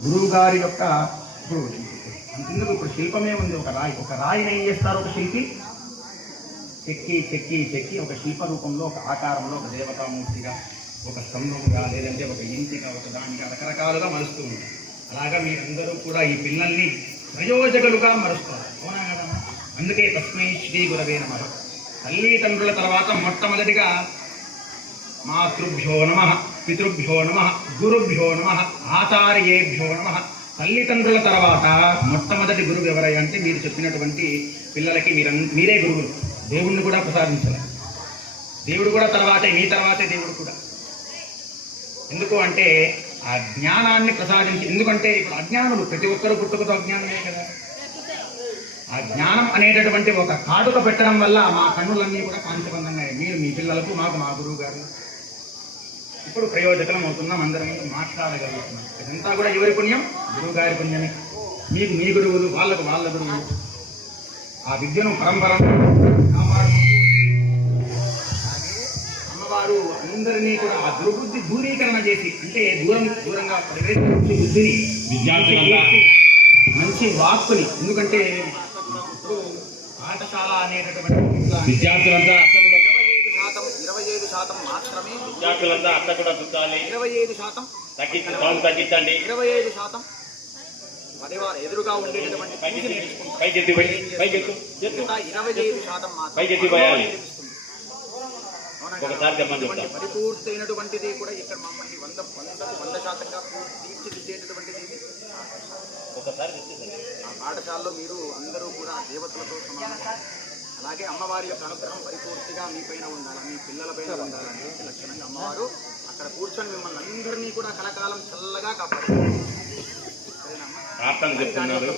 గురువు గారి యొక్క ఇప్పుడు శిల్పమే ఉంది. ఒక రాయిని ఏం చేస్తారు? ఒక శిల్పి చెక్కి చెక్కి చెక్కి ఒక శిల్ప రూపంలో, ఒక ఆకారంలో, ఒక దేవతామూర్తిగా, ఒక స్తంభంగా, లేదంటే ఒక ఇంటిగా, ఒక దానిగా రకరకాలుగా మరుస్తూ ఉంటారు. అలాగా మీరందరూ కూడా ఈ పిల్లల్ని ప్రయోజకులుగా మరుస్తారు. అవునా కదా? అందుకే తస్మై శ్రీ గురవే నమః. తల్లిదండ్రుల తర్వాత మొట్టమొదటిగా మాతృభ్యో నమ, పితృభ్యో నమ, గురుభ్యో నమ, ఆచార్యేభ్యో నమ. తల్లిదండ్రుల తర్వాత మొట్టమొదటి గురువు ఎవరయ్యా అంటే మీరు చెప్పినటువంటి పిల్లలకి మీరే గురువులు. దేవుణ్ణి కూడా ప్రసాదించాలి. దేవుడు కూడా తర్వాతే, మీ తర్వాతే దేవుడు కూడా. ఎందుకు అంటే ఆ జ్ఞానాన్ని ప్రసాదించి, ఎందుకంటే ఇప్పుడు అజ్ఞానులు ప్రతి ఒక్కరూ పుట్టుకతో అజ్ఞానమే కదా. ఆ జ్ఞానం అనేటటువంటి ఒక కాటుక పెట్టడం వల్ల మా కన్నులన్నీ కూడా కాంతిబంధంగా మీరు మీ పిల్లలకు, మాకు మా గురువు గారు ఇప్పుడు ప్రయోజకలం అవుతున్నాం. అందరం మాట్లాడగలుగుతున్నాం. ఇదంతా కూడా ఎవరి పుణ్యం? గురువు గారి పుణ్యమే. మీకు మీ గురువులు, వాళ్ళకు వాళ్ళ గురువులు. ఆ విద్యను పరంపర అమ్మవారు అందరినీ కూడా ఆ దుర్బుద్ధి దూరీకరణ చేసి, అంటే దూరంగా ప్రవేశించి బుద్ధిని, విద్యార్థులకి మంచి వాక్కుని. ఎందుకంటే పాఠశాల అనేటటువంటి విద్యార్థులంతా 25% మాత్రమే విద్యార్థులంతా అక్కడ కూడా కూర్చోాలి. 25% తగ్గించండి. 25% పరివారు ఎదురుగా ఉండేటటువంటి పైకెత్తి 25% పైకెత్తిపోయాలి. ఒకసారి చెప్పండి. పరిపూర్తయినటువంటిది కూడా ఇక్కడ మమ్మల్ని 100% తీర్చిదిద్దేటటువంటిది. ఒకసారి ఆ పాఠశాలలో మీరు అందరూ కూడా దేవతలతో సమానం. అలాగే అమ్మవారి యొక్క అనుగ్రహం పరిపూర్తిగా మీ పైన ఉండాలి, మీ పిల్లల పైన ఉండాలని లక్షణంగా అమ్మవారు అక్కడ కూర్చొని మిమ్మల్ని అందరినీ కూడా కలకాలం చల్లగా కాపాడుతారు. ప్రార్థన చెప్తున్నారు.